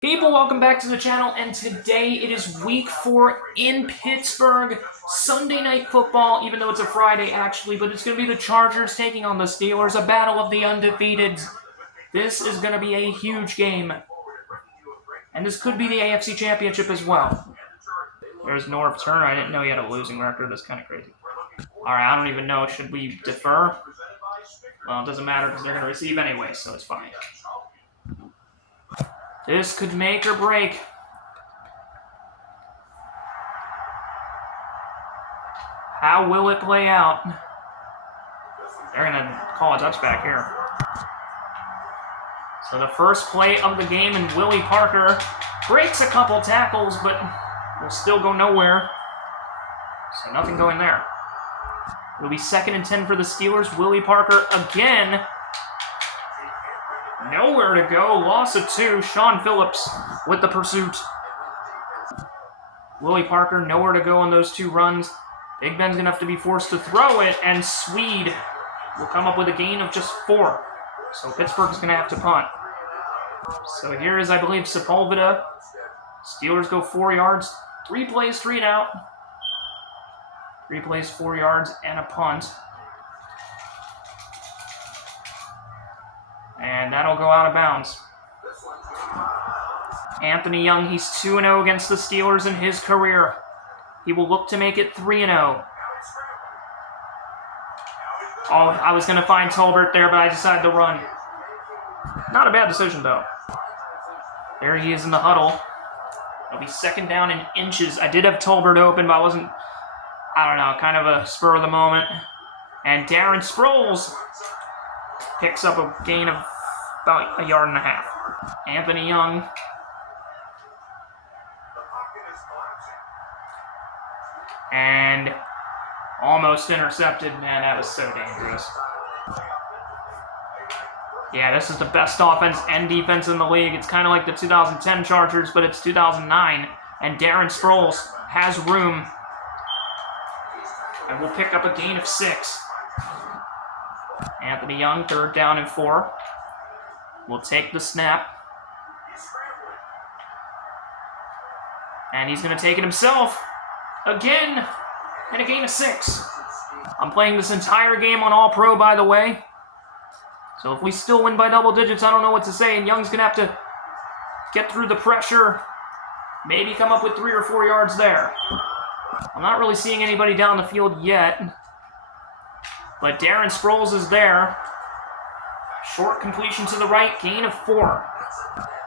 People, welcome back to the channel, and today it is week 4 in Pittsburgh. Sunday night football, even though it's a Friday actually, but it's going to be the Chargers taking on the Steelers, a battle of the undefeateds. This is going to be a huge game. And this could be the AFC Championship as well. There's Norv Turner. I didn't know he had a losing record. That's kind of crazy. Alright, I don't even know. Should we defer? Well, it doesn't matter because they're going to receive anyway, so it's fine. This could make or break. How will it play out? They're going to call a touchback here. So the first play of the game, and Willie Parker breaks a couple tackles, but will still go nowhere. So nothing going there. It'll be 2nd and 10 for the Steelers. Willie Parker again. Nowhere to go. Loss of 2. Sean Phillips with the pursuit. Willie Parker, nowhere to go on those 2 runs. Big Ben's going to have to be forced to throw it, and Swede will come up with a gain of just 4. So Pittsburgh's going to have to punt. So here is, I believe, Sepulveda. Steelers go 4 yards. 3 plays, 3 and out. 3 plays, 4 yards, and a punt. And that'll go out of bounds. Anthony Young, he's 2-0 against the Steelers in his career. He will look to make it 3-0. Oh, I was going to find Tolbert there, but I decided to run. Not a bad decision, though. There he is in the huddle. It'll be 2nd down in inches. I did have Tolbert open, but I wasn't, kind of a spur of the moment. And Darren Sproles picks up a gain of about 1.5 yards. Anthony Young. And almost intercepted. Man, that was so dangerous. Yeah, this is the best offense and defense in the league. It's kind of like the 2010 Chargers, but it's 2009. And Darren Sproles has room. And will pick up a gain of 6. Anthony Young, 3rd down and 4. Will take the snap. And he's going to take it himself. Again. And a gain of 6. I'm playing this entire game on All-Pro, by the way. So if we still win by double digits, I don't know what to say. And Young's going to have to get through the pressure. Maybe come up with 3 or 4 yards there. I'm not really seeing anybody down the field yet. But Darren Sproles is there. Short completion to the right, gain of 4.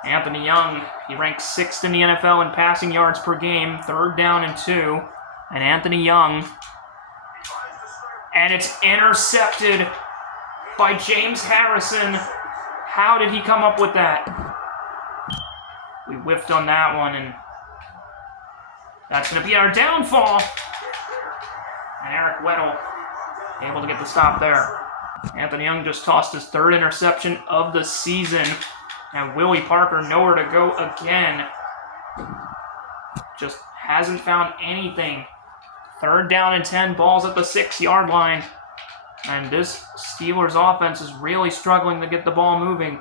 Anthony Young, he ranks 6th in the NFL in passing yards per game, 3rd down and 2. And Anthony Young. And it's intercepted by James Harrison. How did he come up with that? We whiffed on that one, and that's going to be our downfall. And Eric Weddle able to get the stop there. Anthony Young just tossed his 3rd interception of the season. And Willie Parker nowhere to go again. Just hasn't found anything. 3rd down and 10, balls at the 6-yard line. And this Steelers offense is really struggling to get the ball moving.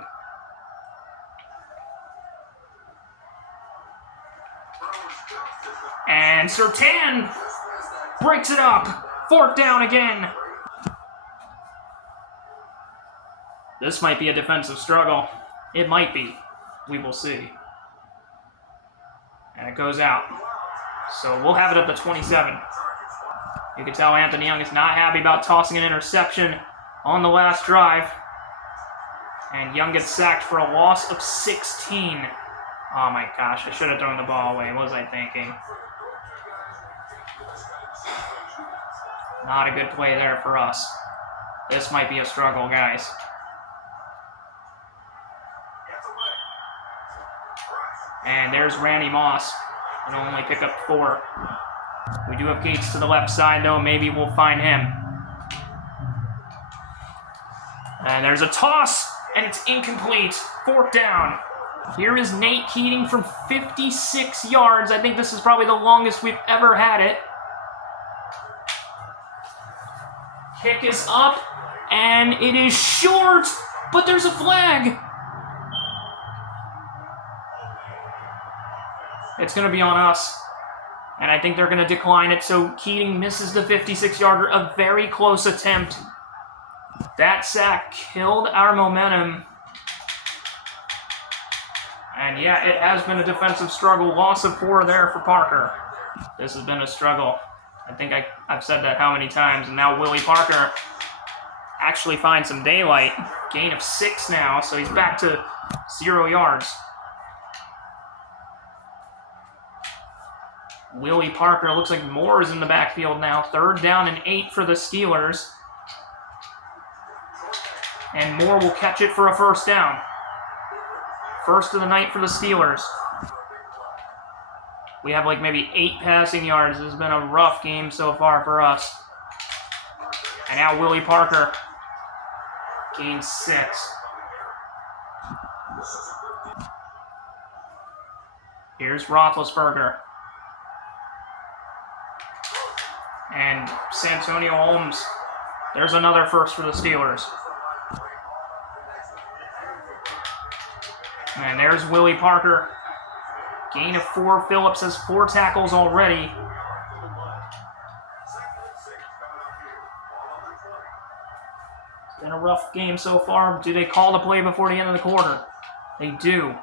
And Surtain breaks it up. 4th down again. This might be a defensive struggle. It might be. We will see. And it goes out. So we'll have it at the 27. You can tell Anthony Young is not happy about tossing an interception on the last drive. And Young gets sacked for a loss of 16. Oh my gosh, I should have thrown the ball away. What was I thinking? Not a good play there for us. This might be a struggle, guys. And there's Randy Moss. And only pick up 4. We do have Gates to the left side, though. Maybe we'll find him. And there's a toss, and it's incomplete. 4th down. Here is Nate Keating from 56 yards. I think this is probably the longest we've ever had it. Kick is up, and it is short, but there's a flag. It's going to be on us. And I think they're going to decline it, so Keating misses the 56-yarder. A very close attempt. That sack killed our momentum. And yeah, it has been a defensive struggle. Loss of 4 there for Parker. This has been a struggle. I think I've said that how many times. And now Willie Parker actually finds some daylight. Gain of 6 now, so he's back to 0 yards. Willie Parker, looks like Moore is in the backfield now. 3rd down and 8 for the Steelers. And Moore will catch it for a 1st down. First of the night for the Steelers. We have like maybe 8 passing yards. This has been a rough game so far for us. And now Willie Parker gains 6. Here's Roethlisberger. And Santonio Holmes. There's another first for the Steelers. And there's Willie Parker. Gain of 4. Phillips has 4 tackles already. It's been a rough game so far. Do they call the play before the end of the quarter? They do.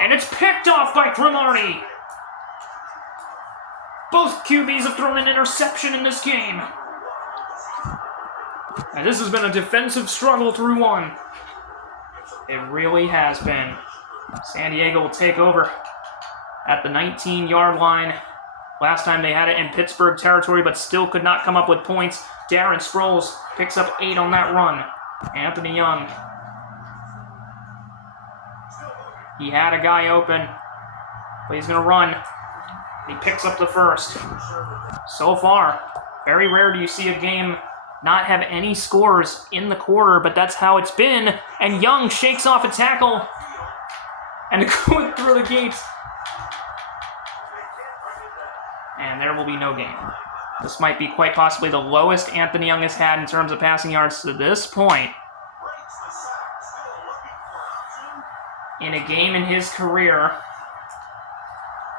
And it's picked off by Cromartie. Both QBs have thrown an interception in this game. And this has been a defensive struggle through 1. It really has been. San Diego will take over at the 19-yard line. Last time they had it in Pittsburgh territory, but still could not come up with points. Darren Sproles picks up 8 on that run. Anthony Young. He had a guy open, but he's going to run. He picks up the 1st. So far, very rare do you see a game not have any scores in the quarter, but that's how it's been. And Young shakes off a tackle and going through the gates. And there will be no game. This might be quite possibly the lowest Anthony Young has had in terms of passing yards to this point in a game in his career.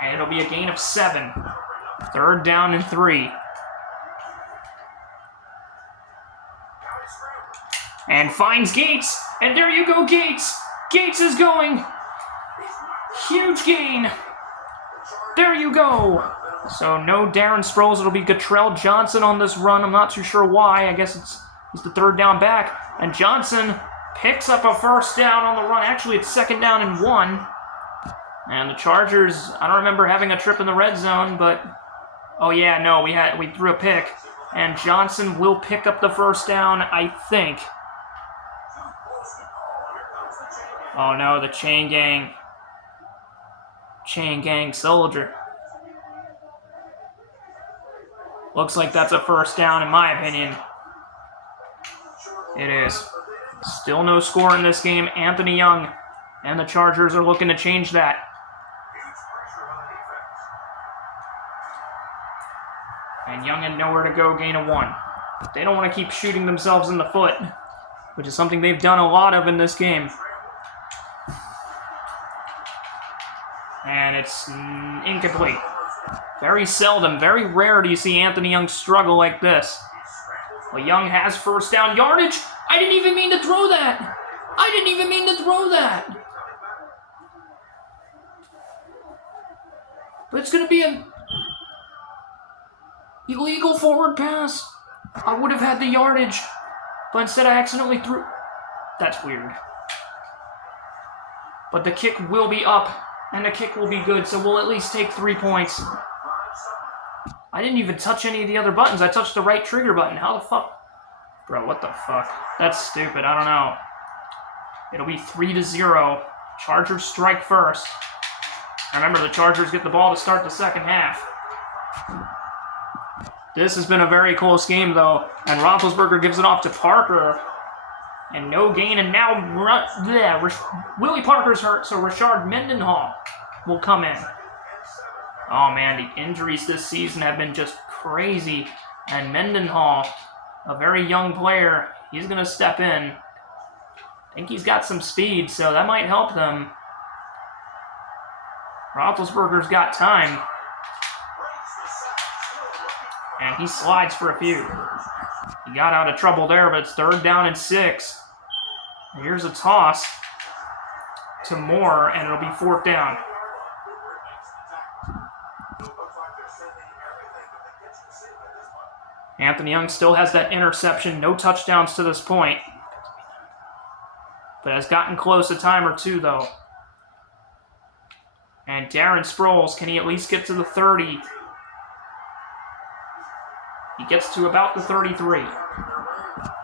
And it'll be a gain of 7. 3rd down and 3. And finds Gates. And there you go, Gates. Gates is going. Huge gain. There you go. So no Darren Sproles. It'll be Gatrell Johnson on this run. I'm not too sure why. I guess he's the 3rd down back. And Johnson picks up a 1st down on the run. Actually, it's 2nd down and 1. And the Chargers, I don't remember having a trip in the red zone, but oh yeah, no, we threw a pick. And Johnson will pick up the 1st down, I think. Oh no, the chain gang. Chain gang soldier. Looks like that's a 1st down in my opinion. It is. Still no score in this game. Anthony Young and the Chargers are looking to change that. And Young had nowhere to go, gain of 1. They don't want to keep shooting themselves in the foot, which is something they've done a lot of in this game. And it's incomplete. Very seldom, very rare do you see Anthony Young struggle like this. Well, Young has 1st down yardage. I didn't even mean to throw that. But it's going to be an illegal forward pass. I would have had the yardage, but instead I accidentally threw. That's weird. But the kick will be up, and the kick will be good, so we'll at least take 3 points. I didn't even touch any of the other buttons. I touched the right trigger button. How the fuck? Bro, what the fuck? That's stupid. I don't know. It'll be 3-0. Chargers strike first. Remember, the Chargers get the ball to start the 2nd half. This has been a very close game, though. And Roethlisberger gives it off to Parker. And no gain. And now Willie Parker's hurt, so Rashard Mendenhall will come in. Oh, man, the injuries this season have been just crazy. And Mendenhall, a very young player, he's going to step in. I think he's got some speed, so that might help them. Roethlisberger's got time. And he slides for a few. He got out of trouble there, but it's 3rd down and 6. And here's a toss to Moore, and it'll be 4th down. Anthony Young still has that interception. No touchdowns to this point. But has gotten close a time or two, though. And Darren Sproles, can he at least get to the 30? He gets to about the 33.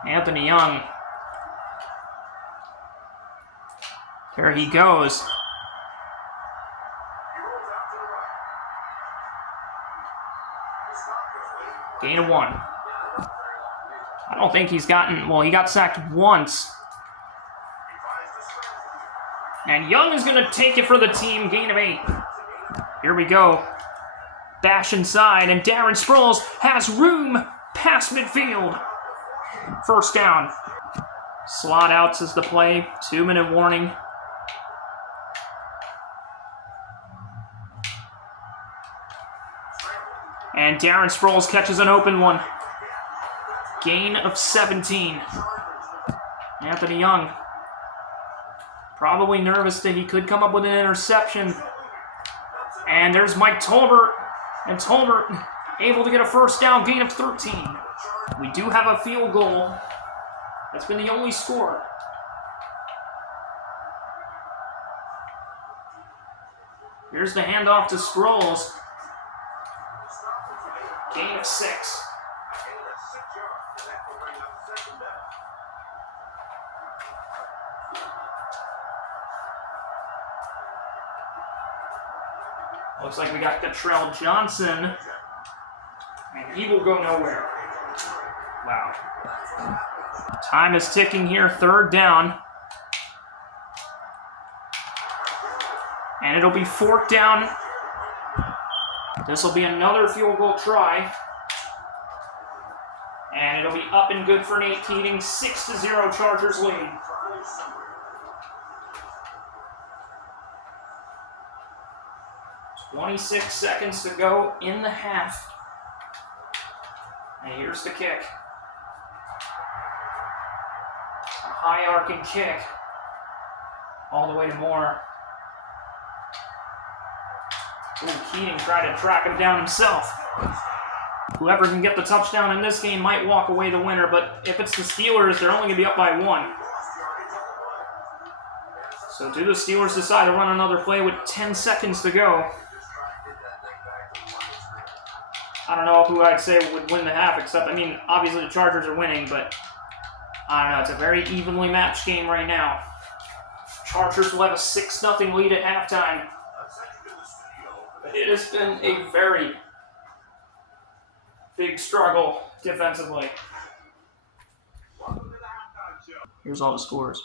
Anthony Young. There he goes. Gain of 1. I don't think he's gotten... Well, he got sacked once. And Young is going to take it for the team. Gain of 8. Here we go. Dash inside, and Darren Sproles has room past midfield. 1st down. Slot outs is the play. 2-minute warning. And Darren Sproles catches an open one. Gain of 17. Anthony Young. Probably nervous that he could come up with an interception. And there's Mike Tolbert. And Tolbert able to get a 1st down, gain of 13. We do have a field goal. That's been the only score. Here's the handoff to Sproles. Gain of 6. Looks like we got Cottrell Johnson, and he will go nowhere. Wow. Time is ticking here, 3rd down. And it'll be 4th down. This will be another field goal try. And it'll be up and good for Nate Keating. 6-0 Chargers lead. "26 seconds to go in the half. And here's the kick. A high arcing kick. All the way to Moore. Ooh, Keating tried to track him down himself. Whoever can get the touchdown in this game might walk away the winner, but if it's the Steelers, they're only going to be up by 1. So do the Steelers decide to run another play with 10 seconds to go? I don't know who I'd say would win the half, except, I mean, obviously the Chargers are winning, but I don't know. It's a very evenly matched game right now. Chargers will have a 6-0 lead at halftime. But it has been a very big struggle defensively. Here's all the scores.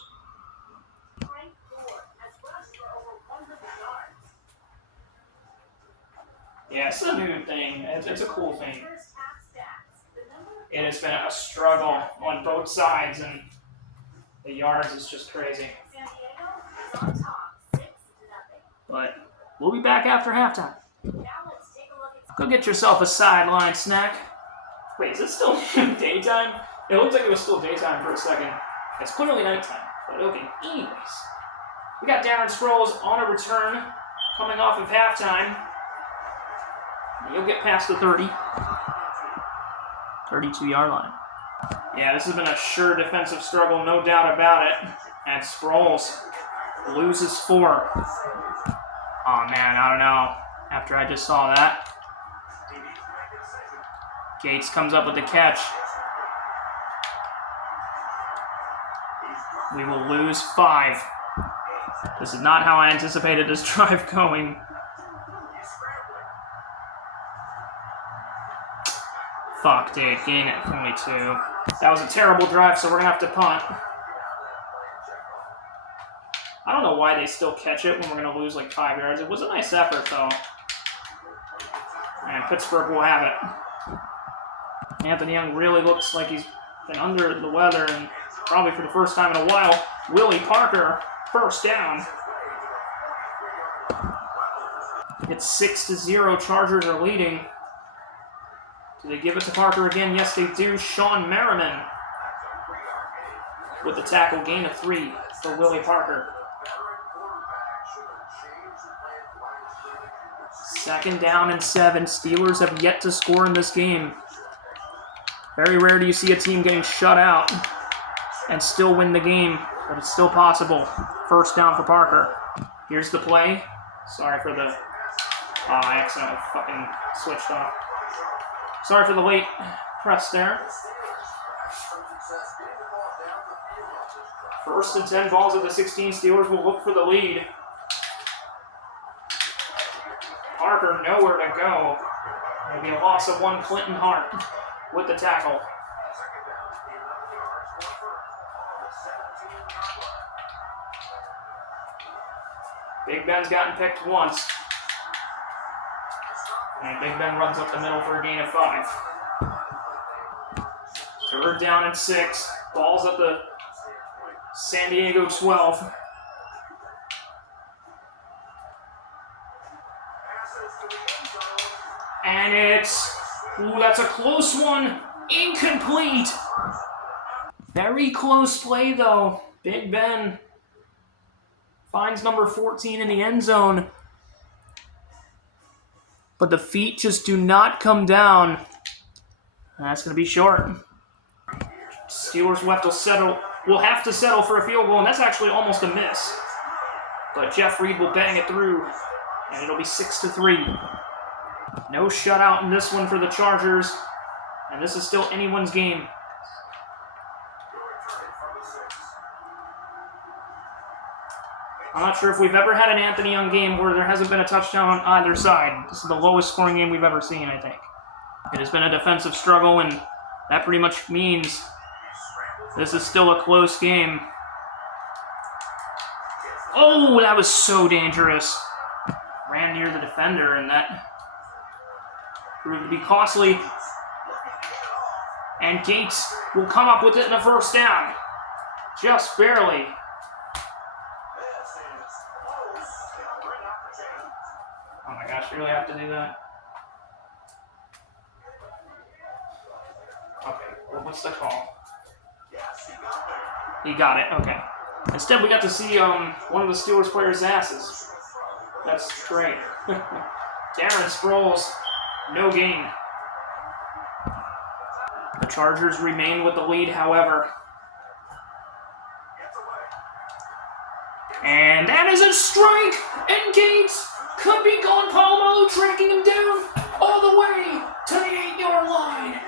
Yeah, it's a new thing. It's a cool thing. It has been a struggle on both sides, and the yards is just crazy. But we'll be back after halftime. Go get yourself a sideline snack. Wait, is it still daytime? It looked like it was still daytime for a second. It's clearly nighttime, but okay. Anyways, we got Darren Sproles on a return coming off of halftime. He'll get past the 30. 32-yard line. Yeah, this has been a sure defensive struggle, no doubt about it. And Sproles loses 4. Oh, man, I don't know. After I just saw that. Gates comes up with the catch. We will lose 5. This is not how I anticipated this drive going. Fuck, dude. Gain it. Only 2. That was a terrible drive, so we're going to have to punt. I don't know why they still catch it when we're going to lose like 5 yards. It was a nice effort, though. And Pittsburgh will have it. Anthony Young really looks like he's been under the weather, and probably for the first time in a while. Willie Parker, 1st down. It's 6-0. Chargers are leading. Do they give it to Parker again? Yes, they do. Sean Merriman with the tackle, gain of 3 for Willie Parker. 2nd down and 7. Steelers have yet to score in this game. Very rare do you see a team getting shut out and still win the game, but it's still possible. 1st down for Parker. Here's the play. Sorry for the... I accidentally fucking switched off. Sorry for the late press there. 1st and 10, balls at the 16. Steelers will look for the lead. Parker nowhere to go. It'll be a loss of 1. Clinton Hart with the tackle. Big Ben's gotten picked once. And Big Ben runs up the middle for a gain of 5. 3rd down and 6. Ball's at the San Diego 12. And it's... Ooh, that's a close one. Incomplete. Very close play, though. Big Ben finds number 14 in the end zone. But the feet just do not come down. And that's going to be short. Steelers will have to settle for a field goal, and that's actually almost a miss. But Jeff Reed will bang it through, and it'll be 6-3. No shutout in this one for the Chargers, and this is still anyone's game. I'm not sure if we've ever had an Anthony Young game where there hasn't been a touchdown on either side. This is the lowest scoring game we've ever seen, I think. It has been a defensive struggle, and that pretty much means this is still a close game. Oh, that was so dangerous. Ran near the defender, and that proved to be costly. And Gates will come up with it in a 1st down. Just barely. Oh my gosh, you really have to do that? Okay, well, what's the call? He got it, okay. Instead, we got to see one of the Steelers players' asses. That's great. Darren Sproles, no gain. The Chargers remain with the lead, however. And that is a strike! And Gates could be gone. Palomalo tracking him down all the way to the 8-yard line.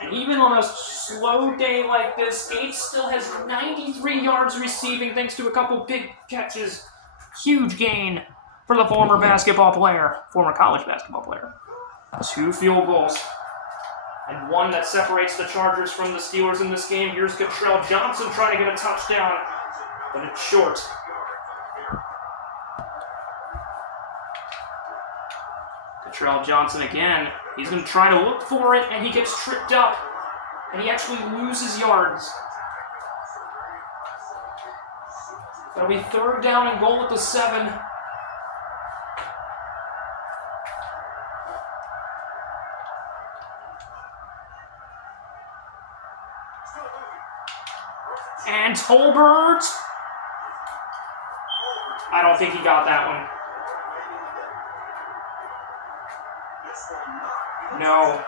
And even on a slow day like this, Gates still has 93 yards receiving thanks to a couple big catches. Huge gain for the former college basketball player. 2 field goals. And 1 that separates the Chargers from the Steelers in this game. Here's Cottrell Johnson trying to get a touchdown, but it's short. Cottrell Johnson again. He's going to try to look for it, and he gets tripped up. And he actually loses yards. That'll be 3rd down and goal at the 7. And Tolbert. I don't think he got that one. No.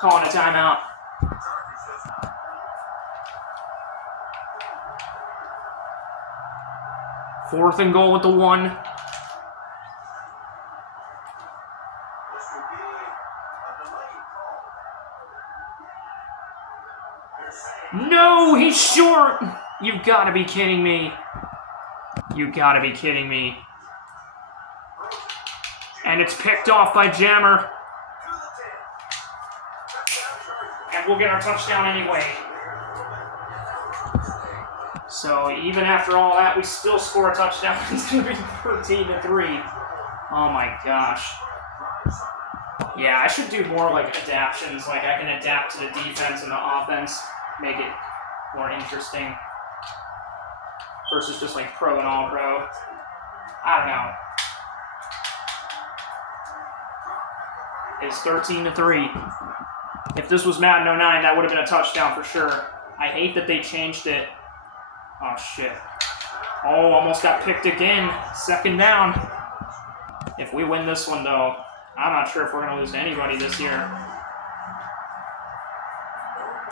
Calling a timeout. Fourth and goal with the 1. No, he's short. You've got to be kidding me. You got to be kidding me. And it's picked off by Jammer. And we'll get our touchdown anyway. So even after all that, we still score a touchdown. It's going to be 13-3. Oh my gosh. Yeah, I should do more like adaptions. Like I can adapt to the defense and the offense, make it more interesting. Versus just like pro and all pro. I don't know. It's 13-3. If this was Madden 09, that would have been a touchdown for sure. I hate that they changed it. Oh, shit. Oh, almost got picked again. Second down. If we win this one, though, I'm not sure if we're going to lose to anybody this year.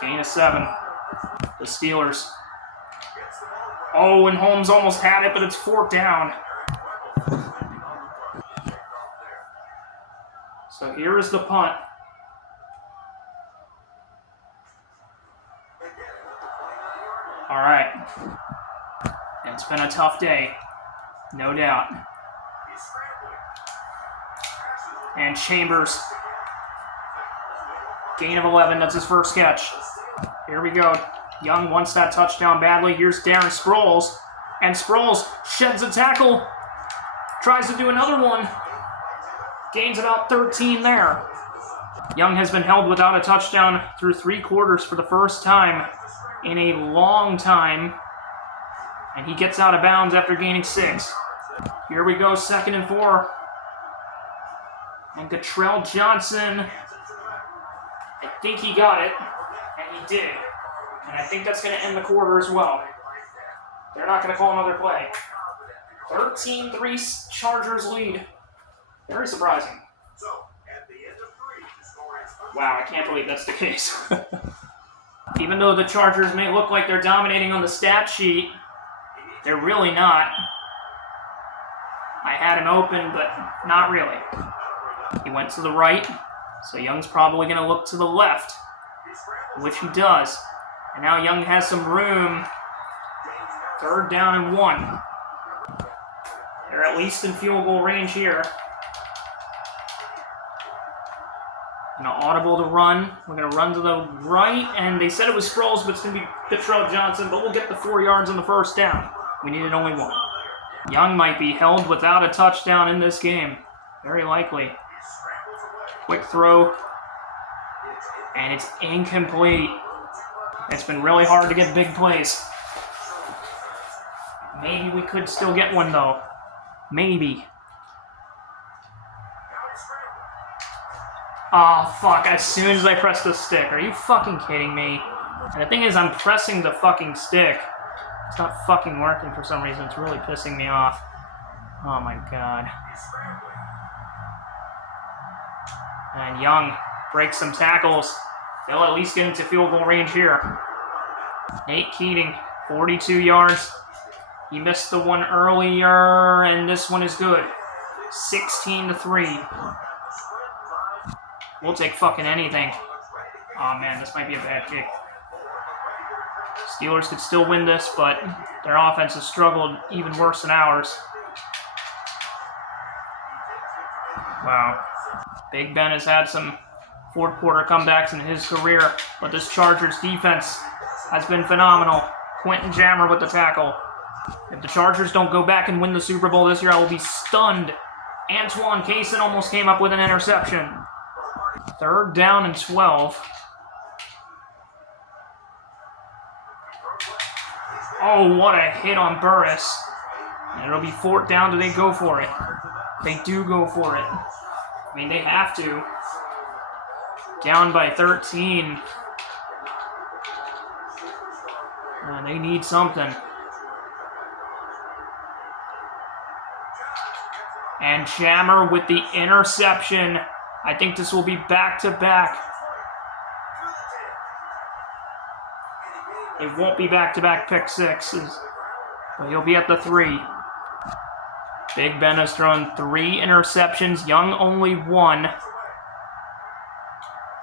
Gain of 7. The Steelers. Oh, and Holmes almost had it, but it's 4th down. So here is the punt. All right. It's been a tough day, no doubt. And Chambers. Gain of 11, that's his first catch. Here we go. Young wants that touchdown badly. Here's Darren Sproles. And Sproles sheds a tackle. Tries to do another one. Gains about 13 there. Young has been held without a touchdown through 3 quarters for the first time in a long time. And he gets out of bounds after gaining 6. Here we go, 2nd and 4. And Cottrell Johnson, I think he got it, and he did. And I think that's going to end the quarter as well. They're not going to call another play. 13-3 Chargers lead. Very surprising. Wow, I can't believe that's the case. Even though the Chargers may look like they're dominating on the stat sheet, they're really not. I had him open, but not really. He went to the right, so Young's probably going to look to the left, which he does. And now Young has some room. 3rd down and 1. They're at least in field goal range here. An audible to run. We're going to run to the right, and they said it was Sproles, but it's going to be Cottrell Johnson, but we'll get the 4 yards on the first down. We needed only 1. Young might be held without a touchdown in this game. Very likely. Quick throw, and it's incomplete. It's been really hard to get big plays. Maybe we could still get one, though. Maybe. Oh, fuck. As soon as I press the stick. Are you fucking kidding me? And the thing is, I'm pressing the fucking stick. It's not fucking working for some reason. It's really pissing me off. Oh, my God. And Young breaks some tackles. They'll at least get into field goal range here. Nate Keating, 42 yards. He missed the one earlier, and this one is good. 16-3. We'll take fucking anything. Oh man, this might be a bad kick. Steelers could still win this, but their offense has struggled even worse than ours. Wow. Big Ben has had some 4th quarter comebacks in his career, but this Chargers defense has been phenomenal. Quentin Jammer with the tackle. If the Chargers don't go back and win the Super Bowl this year, I will be stunned. Antoine Cason almost came up with an interception. 3rd down and 12. Oh, what a hit on Burris. And it'll be 4th down. Do they go for it? They do go for it. I mean, they have to. Down by 13. They need something. And Jammer with the interception. I think this will be back-to-back. It won't be back-to-back pick sixes, but he'll be at the 3. Big Ben has thrown 3 interceptions. Young only 1.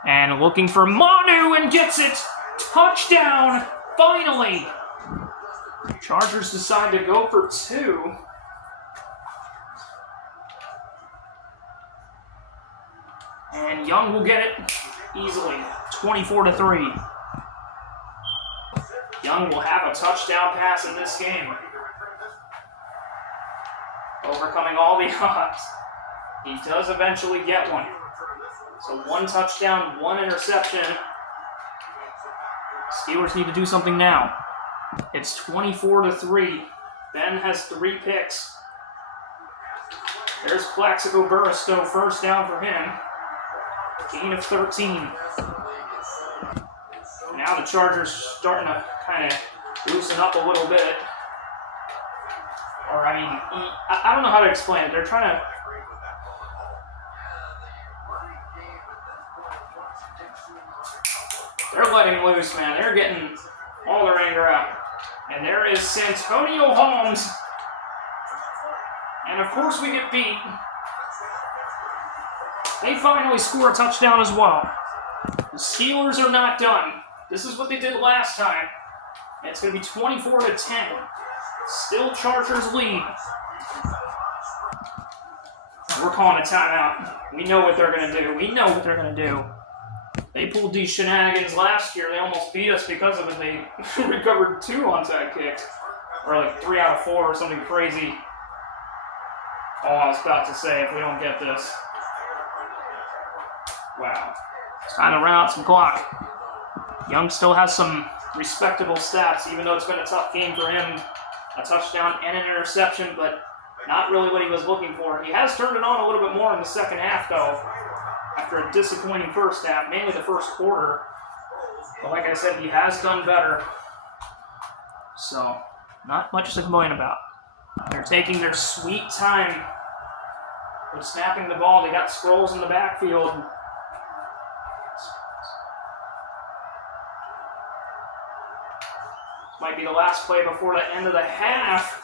And looking for Manu and gets it. Touchdown, finally. Chargers decide to go for 2. And Young will get it easily, 24-3. Young will have a touchdown pass in this game. Overcoming all the odds. He does eventually get one. So 1 touchdown, 1 interception. Steelers need to do something now. It's 24-3. Ben has 3 picks. There's Plaxico Burristo, first down for him. Gain of 13. Now the Chargers starting to kind of loosen up a little bit. Or, I mean, I don't know how to explain it. They're trying to... They're letting loose, man. They're getting all their anger out. And there is Santonio Holmes. And, of course, we get beat. They finally score a touchdown as well. The Steelers are not done. This is what they did last time. And it's going to be 24-10. Still Chargers lead. We're calling a timeout. We know what they're going to do. We know what they're going to do. They pulled these shenanigans last year. They almost beat us because of it. They recovered 2 onside kicks. Or like 3 out of 4 or something crazy. Oh, I was about to say, if we don't get this. Wow. It's time to run out some clock. Young still has some respectable stats, even though it's been a tough game for him. A touchdown and an interception, but not really what he was looking for. He has turned it on a little bit more in the second half, though, after a disappointing first half, mainly the first quarter. But like I said, he has done better. So, not much to complain about. They're taking their sweet time with snapping the ball. They got Sproles in the backfield. Might be the last play before the end of the half,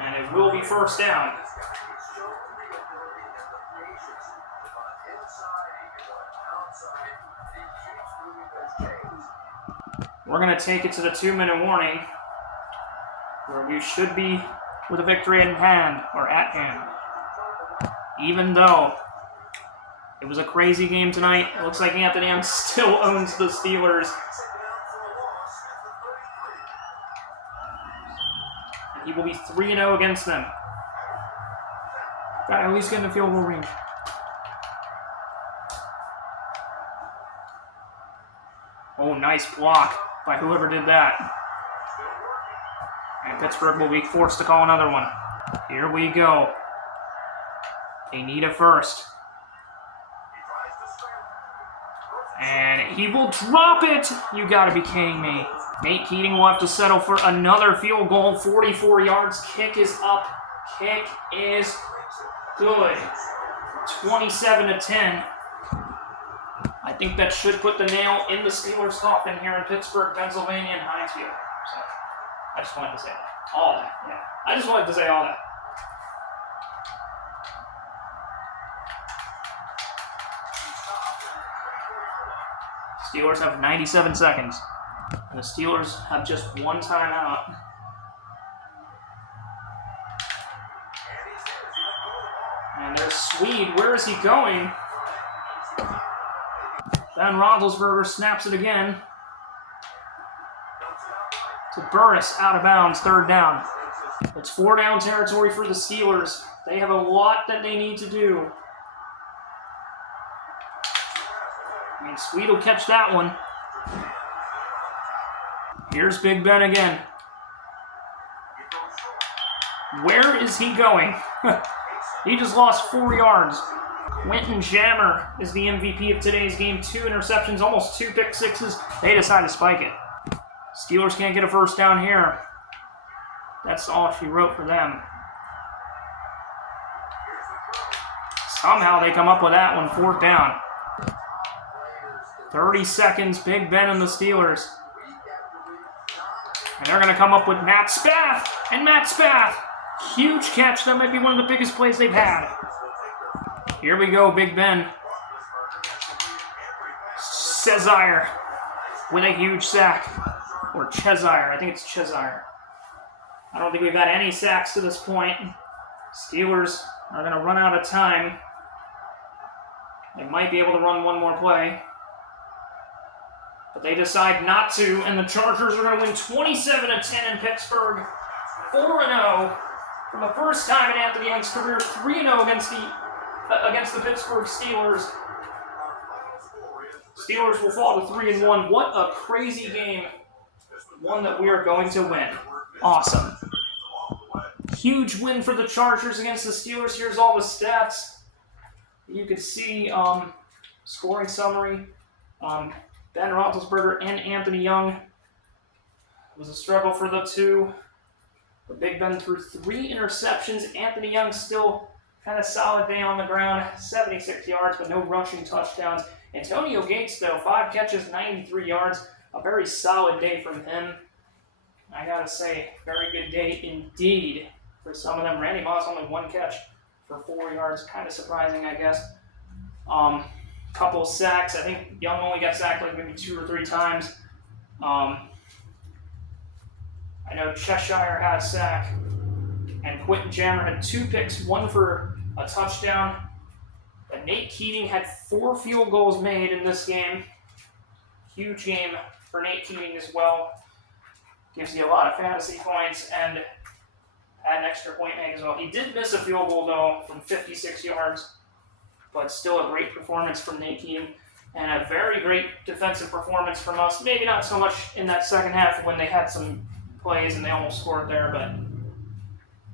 and it will be first down. We're going to take it to the 2-minute warning, where we should be with a victory in hand, or at hand. Even though it was a crazy game tonight, it looks like Anthony Young still owns the Steelers. He will be 3-0 against them. Got to at least get in the field goal range. Oh, nice block by whoever did that. And Pittsburgh will be forced to call another one. Here we go. They need a first. And he will drop it. You got to be kidding me. Nate Keating will have to settle for another field goal. 44 yards. Kick is up. Kick is good. 27-10. I think that should put the nail in the Steelers' coffin here in Pittsburgh, Pennsylvania, and Heinz Field. So, I just wanted to say that. All that. Yeah. I just wanted to say all that. Steelers have 97 seconds. And the Steelers have just one timeout. And there's Swede. Where is he going? Ben Roethlisberger snaps it again. To Burris, out of bounds, third down. It's 4-down territory for the Steelers. They have a lot that they need to do. I mean, Swede will catch that one. Here's Big Ben again. Where is he going? He just lost 4 yards. Quentin Jammer is the MVP of today's game. 2 interceptions, almost 2 pick sixes. They decide to spike it. Steelers can't get a first down here. That's all she wrote for them. Somehow they come up with that one, 4th down. 30 seconds, Big Ben and the Steelers. And they're going to come up with Matt Spath. And Matt Spath, huge catch. That might be one of the biggest plays they've had. Here we go, Big Ben. Cesire with a huge sack. Or Chesire. I think it's Chesire. I don't think we've had any sacks to this point. Steelers are going to run out of time. They might be able to run one more play. But they decide not to, and the Chargers are going to win 27-10 in Pittsburgh. 4-0 for the first time in Anthony Young's career. 3-0 against the Pittsburgh Steelers. Steelers will fall to 3-1. What a crazy game. One that we are going to win. Awesome. Huge win for the Chargers against the Steelers. Here's all the stats. You can see scoring summary. Ben Roethlisberger and Anthony Young. It was a struggle for the two. But Big Ben threw 3 interceptions. Anthony Young still had a solid day on the ground. 76 yards, but no rushing touchdowns. Antonio Gates, though, 5 catches, 93 yards. A very solid day from him. I gotta say, very good day indeed for some of them. Randy Moss only 1 catch for 4 yards. Kind of surprising, I guess. Couple sacks. I think Young only got sacked like maybe 2 or 3 times. I know Cheshire had a sack, and Quentin Jammer had 2 picks, 1 for a touchdown. But Nate Keating had 4 field goals made in this game. Huge game for Nate Keating as well. Gives you a lot of fantasy points and had an extra point made as well. He did miss a field goal, though, from 56 yards, but still a great performance from Nate Keating and a very great defensive performance from us. Maybe not so much in that second half when they had some plays and they almost scored there, but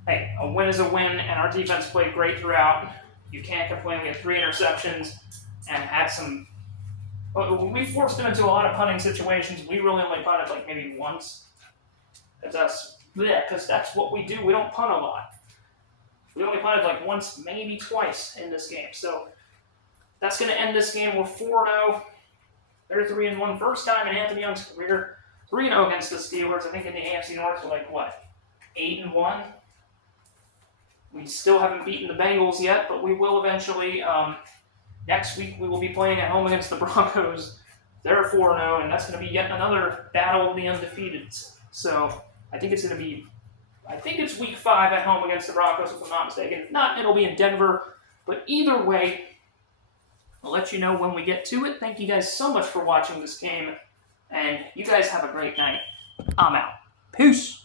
hey, a win is a win, and our defense played great throughout. You can't complain. We had 3 interceptions and had some. We forced them into a lot of punting situations. We really only punted like maybe once. Because that's what we do. We don't punt a lot. We only punted like once, maybe twice in this game. So that's going to end this game. We're 4-0. They're 3-1. First time in Anthony Young's career. 3-0 against the Steelers. I think in the AFC North, we're like, what, 8-1? We still haven't beaten the Bengals yet, but we will eventually. Next week, we will be playing at home against the Broncos. They're 4-0, and that's going to be yet another battle of the Undefeateds. So I think it's week 5 at home against the Broncos, if I'm not mistaken. If not, it'll be in Denver. But either way, I'll let you know when we get to it. Thank you guys so much for watching this game, and you guys have a great night. I'm out. Peace.